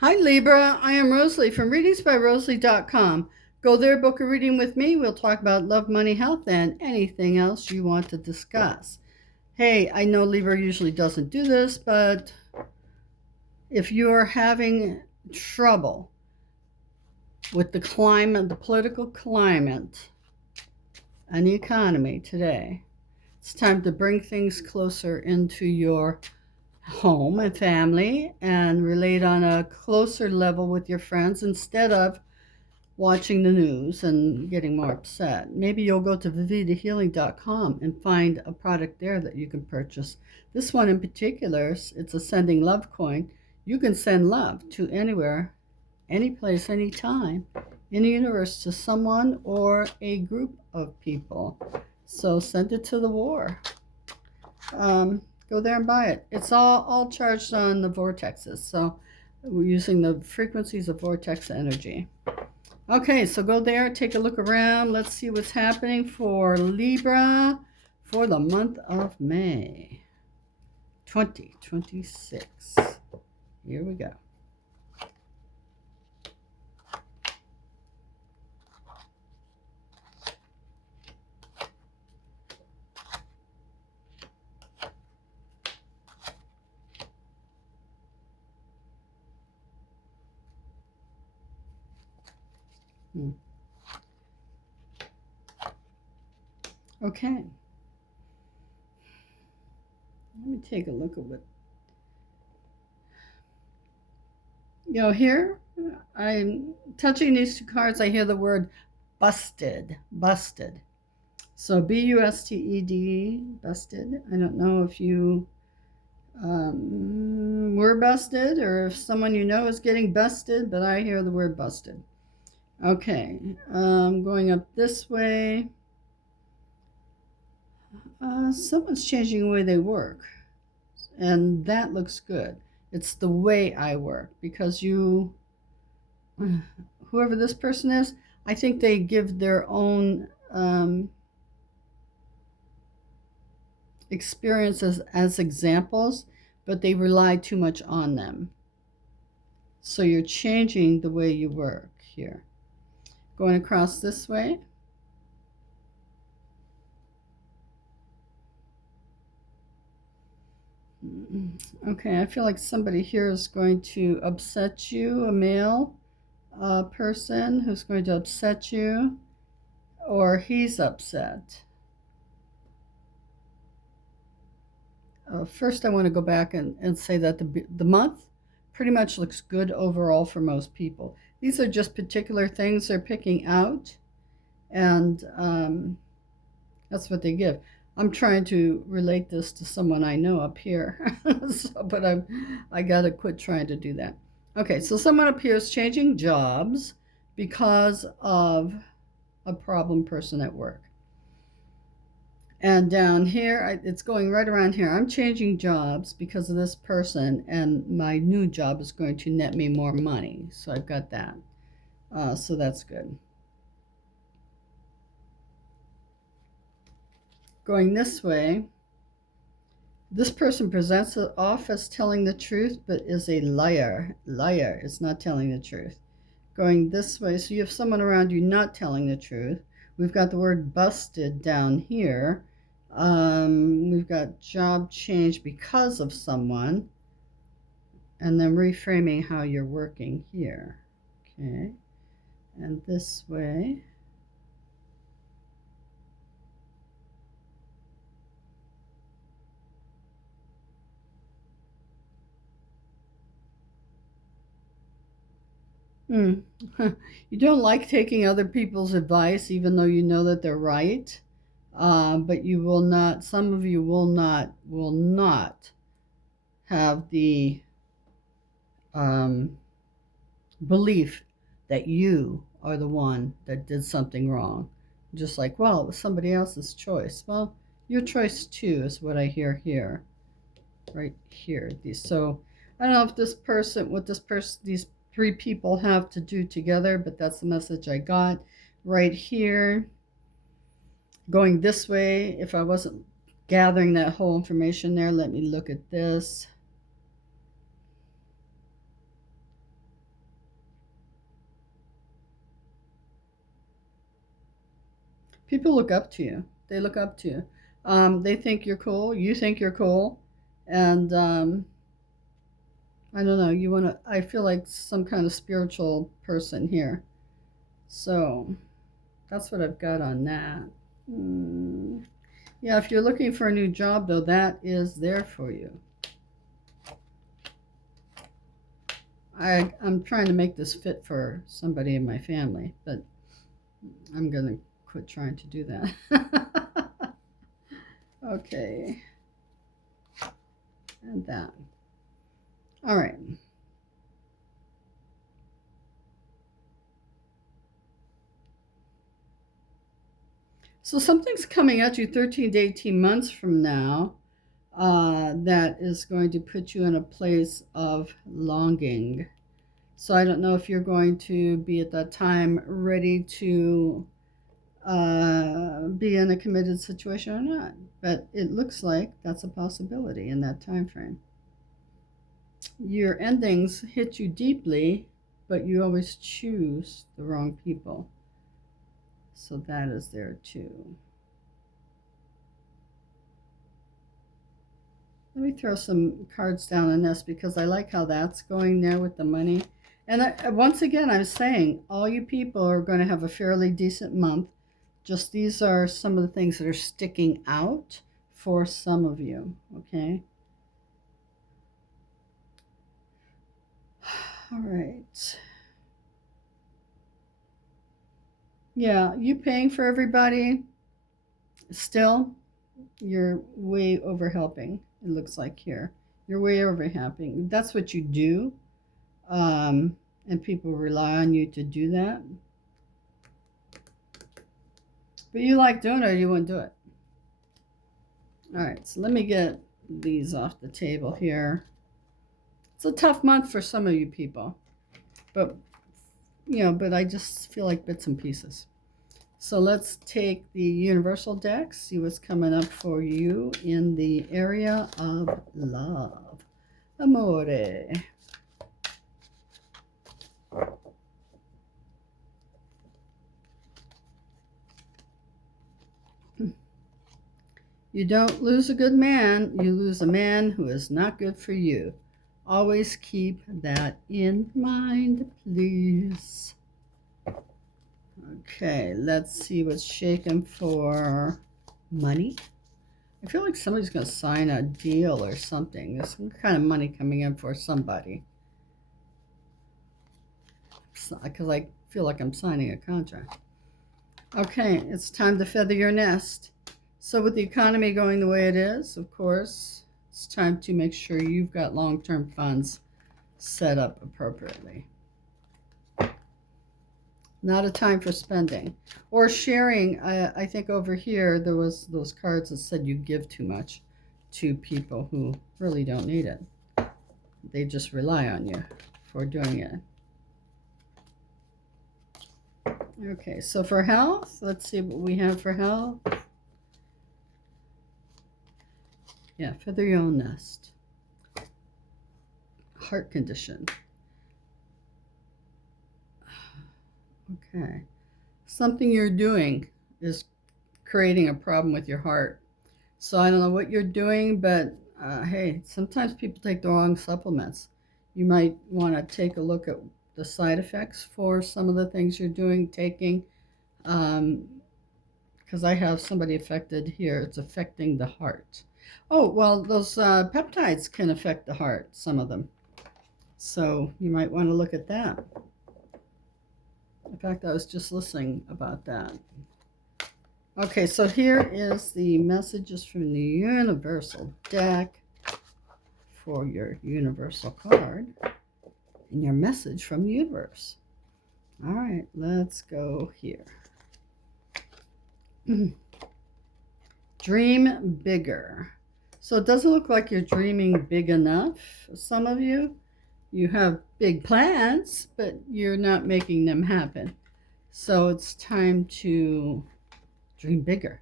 Hi Libra, I am Rosalie from readingsbyrosalie.com. Go there, book a reading with me. We'll talk about love, money, health, and anything else you want to discuss. Hey, I know Libra usually doesn't do this, but if you're having trouble with the climate, the political climate, and the economy today, it's time to bring things closer into your home and family and relate on a closer level with your friends instead of watching the news and getting more upset. Maybe you'll go to vivitahealing.com and find a product there that you can purchase. This one in particular, it's a sending love coin. You can send love to anywhere, any place, any time in the universe to someone or a group of people. So send it to the war. Go there and buy it. It's all charged on the vortexes. So we're using the frequencies of vortex energy. Okay, so go there, take a look around. Let's see what's happening for Libra for the month of May 2026. Here we go. Okay. Let me take a look at what. Here, I'm touching these two cards. I hear the word busted. Busted. So busted, busted. I don't know if you were busted or if someone you know is getting busted, but I hear the word busted. Okay, going up this way. Someone's changing the way they work, and that looks good. It's the way I work because whoever this person is, I think they give their own experiences as examples, but they rely too much on them. So you're changing the way you work here. Going across this way. Okay, I feel like somebody here is going to upset you, a male person who's going to upset you, or he's upset. First, I want to go back and say that the month pretty much looks good overall for most people. These are just particular things they're picking out, and that's what they give. I'm trying to relate this to someone I know up here, but I gotta quit trying to do that. Okay, so someone up here is changing jobs because of a problem person at work. And down here, it's going right around here. I'm changing jobs because of this person, and my new job is going to net me more money. So I've got that. So that's good. Going this way, this person presents it off as telling the truth, but is a liar. Liar is not telling the truth. Going this way, so you have someone around you not telling the truth. We've got the word busted down here. We've got job change because of someone. And then reframing how you're working here. Okay. And this way. You don't like taking other people's advice, even though you know that they're right. But you will not. Some of you will not have the belief that you are the one that did something wrong. Just like, well, it was somebody else's choice. Well, your choice too is what I hear here, right here. So I don't know if these three people have to do together, but that's the message I got right here. Going this way, if I wasn't gathering that whole information there, let me look at this. People look up to you. They look up to you. They think you're cool. You think you're cool. And I don't know. You want to, I feel like some kind of spiritual person here. So that's what I've got on that. Mm. Yeah, if you're looking for a new job, though, that is there for you. I'm trying to make this fit for somebody in my family, but I'm going to quit trying to do that. Okay. And that. All right. So something's coming at you 13 to 18 months from now that is going to put you in a place of longing. So I don't know if you're going to be at that time ready to be in a committed situation or not. But it looks like that's a possibility in that time frame. Your endings hit you deeply, but you always choose the wrong people. So that is there too. Let me throw some cards down on this because I like how that's going there with the money. And once again, I'm saying all you people are going to have a fairly decent month. Just these are some of the things that are sticking out for some of you, okay? All right. Yeah, you paying for everybody still, you're way over helping. It looks like here. You're way over helping. That's what you do. And people rely on you to do that. But you like doing it or you wouldn't do it. All right, so let me get these off the table here. It's a tough month for some of you people. But, but I just feel like bits and pieces. So let's take the universal deck, see what's coming up for you in the area of love. Amore. You don't lose a good man, you lose a man who is not good for you. Always keep that in mind, please. Okay, let's see what's shaking for money. I feel like somebody's going to sign a deal or something. There's some kind of money coming in for somebody. Because I feel like I'm signing a contract. Okay, it's time to feather your nest. So with the economy going the way it is, of course, it's time to make sure you've got long-term funds set up appropriately. Not a time for spending or sharing. I think over here there was those cards that said you give too much to people who really don't need it. They just rely on you for doing it. Okay, so for health, let's see what we have for health. Yeah, feather your own nest. Heart condition. Okay. Something you're doing is creating a problem with your heart. So I don't know what you're doing, but hey, sometimes people take the wrong supplements. You might want to take a look at the side effects for some of the things you're doing, taking. Because I have somebody affected here. It's affecting the heart. Oh, well, those peptides can affect the heart, some of them. So you might want to look at that. In fact, I was just listening about that. Okay, so here is the messages from the Universal deck for your Universal card and your message from the universe. All right, let's go here. Dream bigger. So it doesn't look like you're dreaming big enough. Some of you have big plans, but you're not making them happen. So it's time to dream bigger.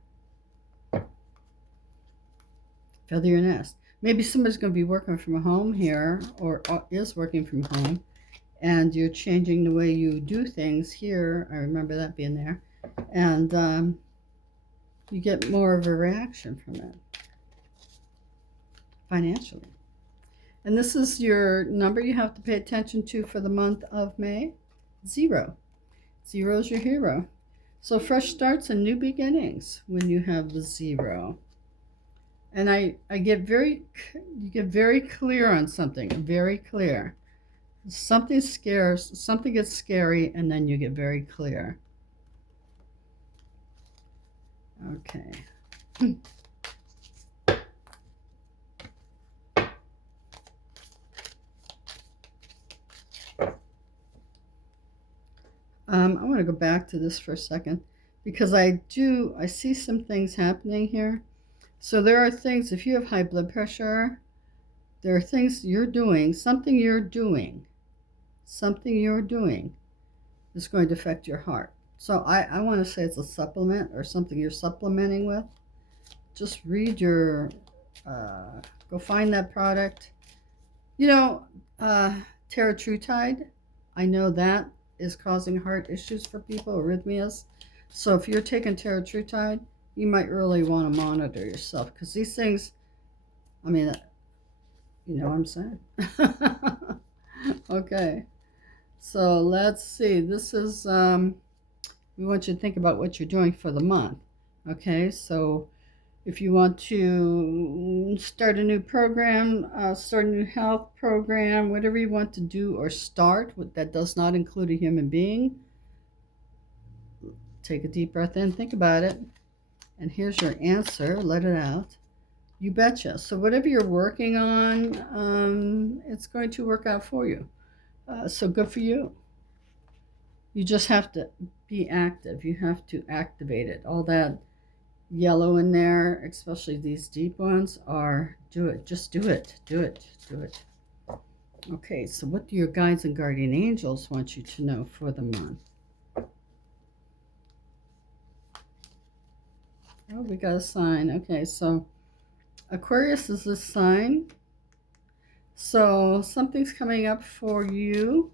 Feather your nest. Maybe somebody's going to be working from home here or is working from home, and you're changing the way you do things here. I remember that being there. And you get more of a reaction from it financially. And this is your number you have to pay attention to for the month of May. 0. 0 is your hero. So fresh starts and new beginnings when you have the 0. And you get very clear on something, very clear. Something gets scary, and then you get very clear. Okay. I want to go back to this for a second because I see some things happening here. So there are things, if you have high blood pressure, there are things you're doing, something you're doing is going to affect your heart. So I want to say it's a supplement or something you're supplementing with. Just read go find that product. Teratrutide, I know that is causing heart issues for people, arrhythmias. So if you're taking teratrutide, you might really want to monitor yourself because these things, I mean, you know what I'm saying? Okay. So let's see. This is, we want you to think about what you're doing for the month. Okay. So if you want to start a new program, start a new health program, whatever you want to do or start, that does not include a human being, take a deep breath in, think about it, and here's your answer. Let it out. You betcha. So whatever you're working on, it's going to work out for you. So good for you. You just have to be active. You have to activate it. All that yellow in there, especially these deep ones, do it. Just do it. Do it. Do it. Okay, so what do your guides and guardian angels want you to know for the month? Oh, we got a sign. Okay, so Aquarius is this sign. So something's coming up for you.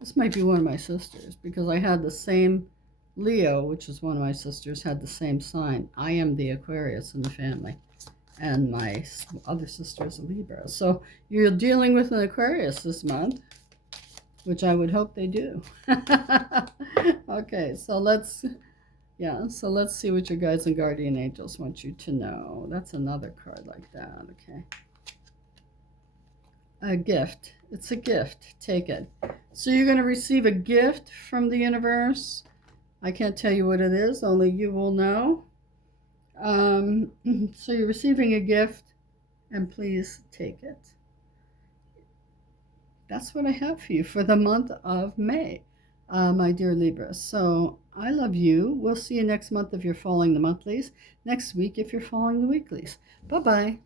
This might be one of my sisters because I had the same Leo, which is one of my sisters, had the same sign. I am the Aquarius in the family. And my other sister is a Libra. So you're dealing with an Aquarius this month, which I would hope they do. Okay, so let's see what your guides and guardian angels want you to know. That's another card like that, okay. A gift. It's a gift. Take it. So you're going to receive a gift from the universe. I can't tell you what it is. Only you will know. So you're receiving a gift, and please take it. That's what I have for you for the month of May, my dear Libra. So I love you. We'll see you next month if you're following the monthlies. Next week if you're following the weeklies. Bye-bye.